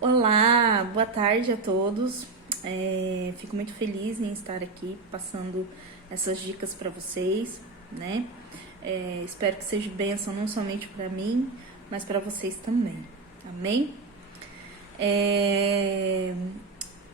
Olá, boa tarde a todos. Fico muito feliz em estar aqui passando essas dicas para vocês, né? Espero que seja bênção não somente para mim, mas para vocês também. Amém?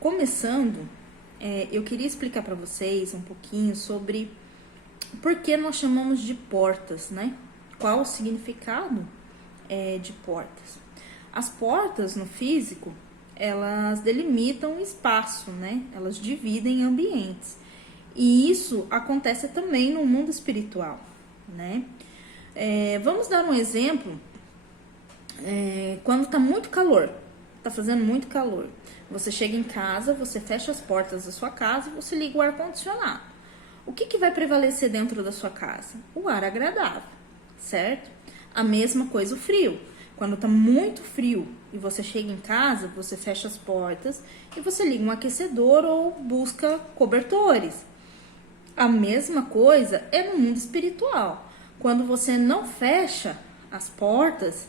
Começando, eu queria explicar para vocês um pouquinho sobre por que nós chamamos de portas, né? Qual o significado de portas? As portas no físico, elas delimitam o espaço, né? Elas dividem ambientes. E isso acontece também no mundo espiritual, né? Vamos dar um exemplo. Quando tá muito calor, tá fazendo muito calor, você chega em casa, você fecha as portas da sua casa e você liga o ar-condicionado. O que vai prevalecer dentro da sua casa? O ar agradável, certo? A mesma coisa o frio. Quando tá muito frio e você chega em casa, você fecha as portas e você liga um aquecedor ou busca cobertores. A mesma coisa é no mundo espiritual. Quando você não fecha as portas,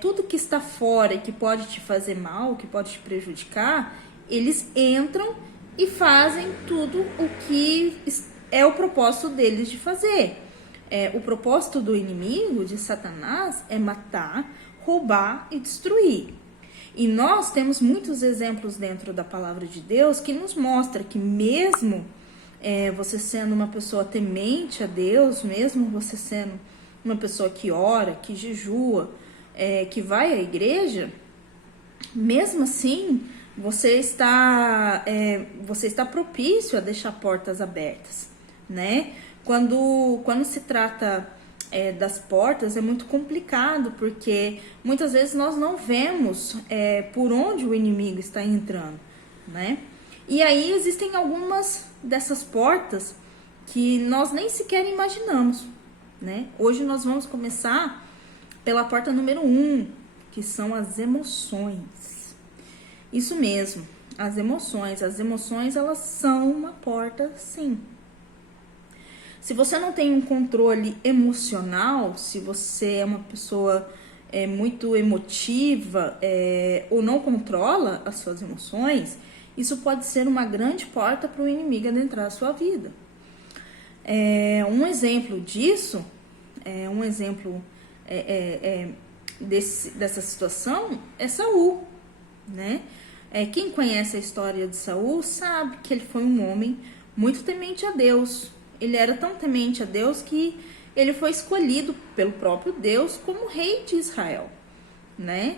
tudo que está fora e que pode te fazer mal, que pode te prejudicar, eles entram e fazem tudo o que é o propósito deles de fazer. O propósito do inimigo, de Satanás, é matar, roubar e destruir. E nós temos muitos exemplos dentro da palavra de Deus que nos mostra que mesmo você sendo uma pessoa temente a Deus, mesmo você sendo uma pessoa que ora, que jejua, que vai à igreja, mesmo assim você está propício a deixar portas abertas, né? Quando se trata das portas é muito complicado, porque muitas vezes nós não vemos por onde o inimigo está entrando, né? E aí existem algumas dessas portas que nós nem sequer imaginamos, né? Hoje nós vamos começar pela porta número 1, que são as emoções. Isso mesmo, as emoções. As emoções, elas são uma porta, sim. Se você não tem um controle emocional, se você é uma pessoa muito emotiva ou não controla as suas emoções, isso pode ser uma grande porta para o inimigo adentrar a sua vida. Um exemplo disso, dessa situação é Saul, né? Quem conhece a história de Saul sabe que ele foi um homem muito temente a Deus. Ele era tão temente a Deus que ele foi escolhido pelo próprio Deus como rei de Israel, né?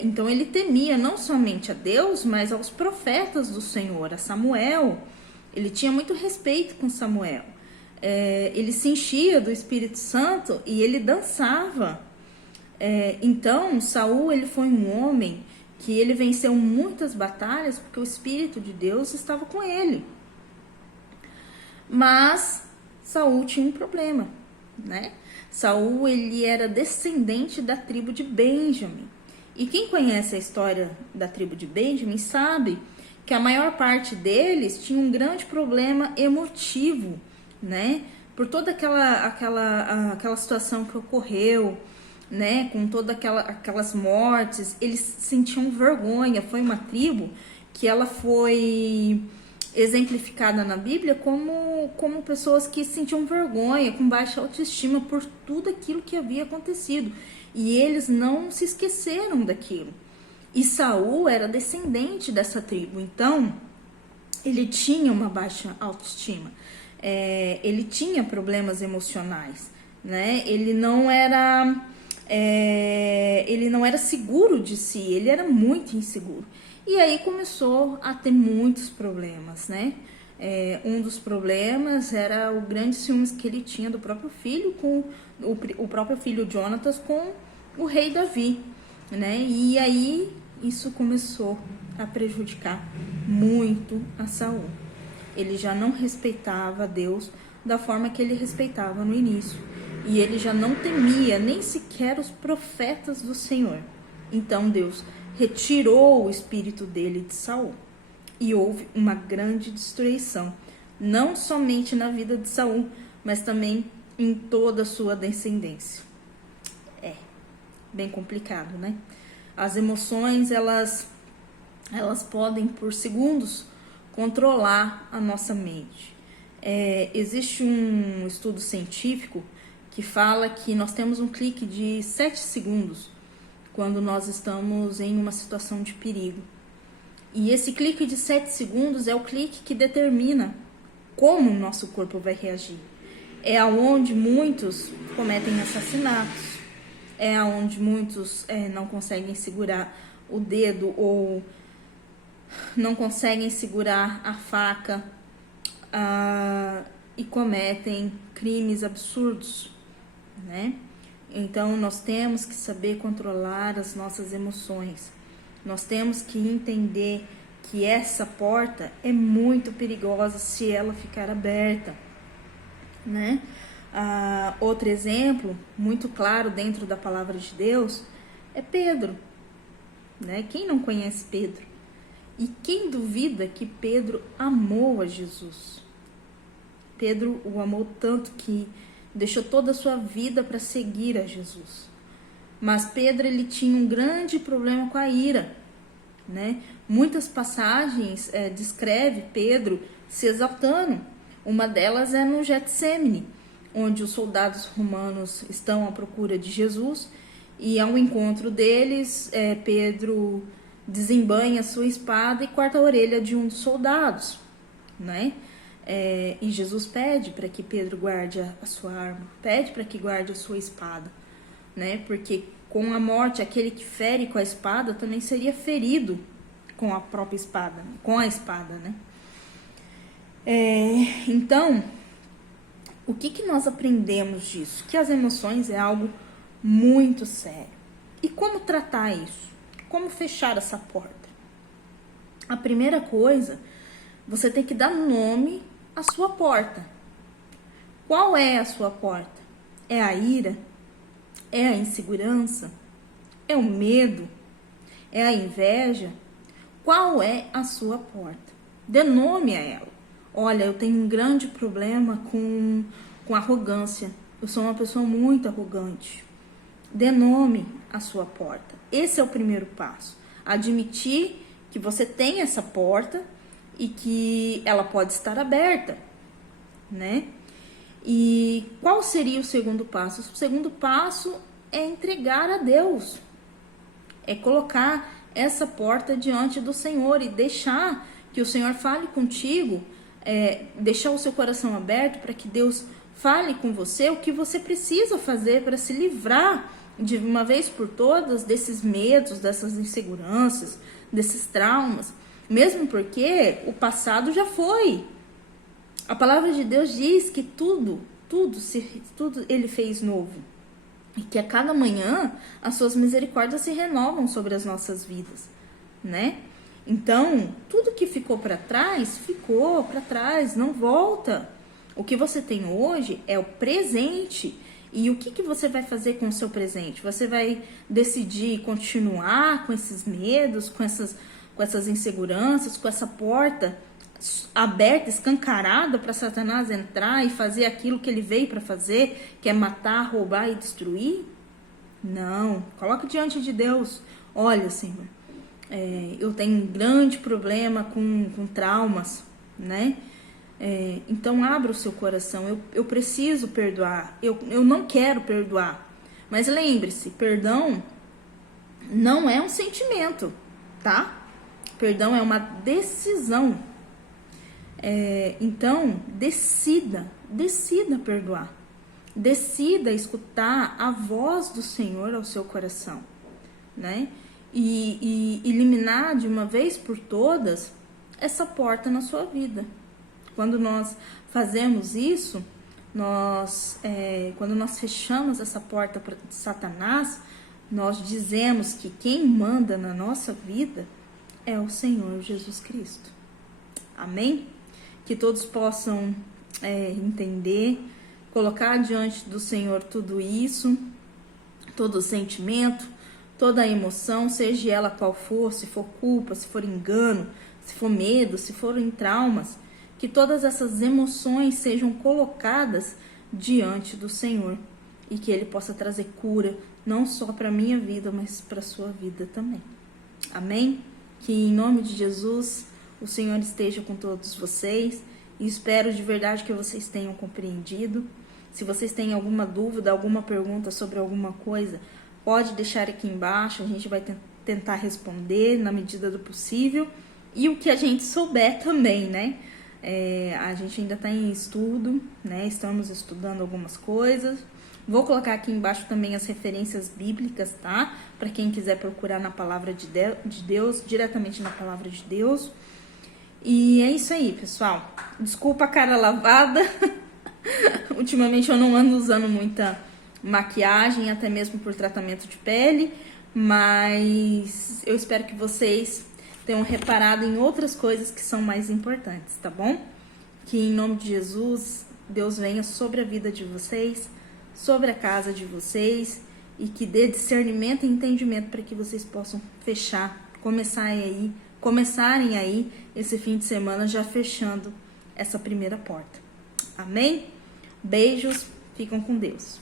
Então ele temia não somente a Deus, mas aos profetas do Senhor, a Samuel. Ele tinha muito respeito com Samuel. Ele se enchia do Espírito Santo e ele dançava. Então Saul, ele foi um homem que ele venceu muitas batalhas porque o Espírito de Deus estava com ele. Mas Saul tinha um problema, né? Saul, ele era descendente da tribo de Benjamim. E quem conhece a história da tribo de Benjamim sabe que a maior parte deles tinha um grande problema emotivo, né? Por toda aquela situação que ocorreu, né? Com todas aquelas mortes, eles sentiam vergonha. Foi uma tribo que ela foi exemplificada na Bíblia como pessoas que sentiam vergonha, com baixa autoestima por tudo aquilo que havia acontecido. E eles não se esqueceram daquilo. E Saul era descendente dessa tribo, então ele tinha uma baixa autoestima. Ele tinha problemas emocionais, né? Ele não era seguro de si, ele era muito inseguro. E aí começou a ter muitos problemas, né? Um dos problemas era o grande ciúmes que ele tinha do próprio filho, com o próprio filho Jonatas com o rei Davi, né? E aí isso começou a prejudicar muito a Saul. Ele já não respeitava Deus da forma que ele respeitava no início. E ele já não temia nem sequer os profetas do Senhor. Então Deus retirou o espírito dele de Saul. E houve uma grande destruição, não somente na vida de Saul, mas também em toda a sua descendência. Bem complicado, né? As emoções, elas podem, por segundos, controlar a nossa mente. Existe um estudo científico que fala que nós temos um clique de 7 segundos quando nós estamos em uma situação de perigo. E esse clique de 7 segundos é o clique que determina como o nosso corpo vai reagir. É onde muitos cometem assassinatos, é onde muitos não conseguem segurar o dedo ou não conseguem segurar a faca e cometem crimes absurdos, né? Então, nós temos que saber controlar as nossas emoções. Nós temos que entender que essa porta é muito perigosa se ela ficar aberta, né? Outro exemplo muito claro dentro da palavra de Deus é Pedro, né? Quem não conhece Pedro? E quem duvida que Pedro amou a Jesus? Pedro o amou tanto que deixou toda a sua vida para seguir a Jesus. Mas Pedro, ele tinha um grande problema com a ira, né? Muitas passagens descreve Pedro se exaltando. Uma delas é no Getsêmani, onde os soldados romanos estão à procura de Jesus e ao encontro deles, Pedro desembanha sua espada e corta a orelha de um dos soldados, né? E Jesus pede para que Pedro guarde a sua arma, pede para que guarde a sua espada, né? Porque com a morte, aquele que fere com a espada também seria ferido com a própria espada, com a espada, né? Então, o que nós aprendemos disso? Que as emoções é algo muito sério. E como tratar isso? Como fechar essa porta? A primeira coisa, você tem que dar nome à sua porta. Qual é a sua porta? É a ira? É a insegurança? É o medo? É a inveja? Qual é a sua porta? Dê nome a ela. Olha, eu tenho um grande problema com arrogância. Eu sou uma pessoa muito arrogante. Dê nome à sua porta. Esse é o primeiro passo. Admitir que você tem essa porta e que ela pode estar aberta, né? E qual seria o segundo passo? O segundo passo é entregar a Deus. É colocar essa porta diante do Senhor e deixar que o Senhor fale contigo, deixar o seu coração aberto para que Deus fale com você o que você precisa fazer para se livrar de uma vez por todas desses medos, dessas inseguranças, desses traumas, mesmo porque o passado já foi. A palavra de Deus diz que tudo ele fez novo. E que a cada manhã as suas misericórdias se renovam sobre as nossas vidas, né? Então, tudo que ficou para trás, não volta. O que você tem hoje é o presente. E o que você vai fazer com o seu presente? Você vai decidir continuar com esses medos, com essas inseguranças, com essa porta aberta, escancarada para Satanás entrar e fazer aquilo que ele veio para fazer, que é matar, roubar e destruir? Não, coloca diante de Deus. Olha, Senhor, eu tenho um grande problema com traumas, né? Então abra o seu coração. Eu preciso perdoar. Eu não quero perdoar. Mas lembre-se, perdão não é um sentimento, tá? Perdão é uma decisão. Então, decida perdoar. Decida escutar a voz do Senhor ao seu coração, né? E eliminar de uma vez por todas essa porta na sua vida. Quando nós fazemos isso, quando nós fechamos essa porta para Satanás, nós dizemos que quem manda na nossa vida é o Senhor Jesus Cristo. Amém? Que todos possam entender, colocar diante do Senhor tudo isso, todo o sentimento, toda a emoção, seja ela qual for, se for culpa, se for engano, se for medo, se forem traumas, que todas essas emoções sejam colocadas diante do Senhor e que Ele possa trazer cura, não só para minha vida, mas para sua vida também. Amém? Que em nome de Jesus o Senhor esteja com todos vocês e espero de verdade que vocês tenham compreendido. Se vocês têm alguma dúvida, alguma pergunta sobre alguma coisa, pode deixar aqui embaixo, a gente vai tentar responder na medida do possível e o que a gente souber também, né? A gente ainda está em estudo, né? Estamos estudando algumas coisas. Vou colocar aqui embaixo também as referências bíblicas, tá? Para quem quiser procurar na palavra de Deus, diretamente na palavra de Deus. E é isso aí, pessoal. Desculpa a cara lavada. Ultimamente eu não ando usando muita maquiagem, até mesmo por tratamento de pele, mas eu espero que vocês tenham reparado em outras coisas que são mais importantes, tá bom? Que em nome de Jesus, Deus venha sobre a vida de vocês, sobre a casa de vocês e que dê discernimento e entendimento para que vocês possam começarem aí esse fim de semana já fechando essa primeira porta. Amém? Beijos, ficam com Deus.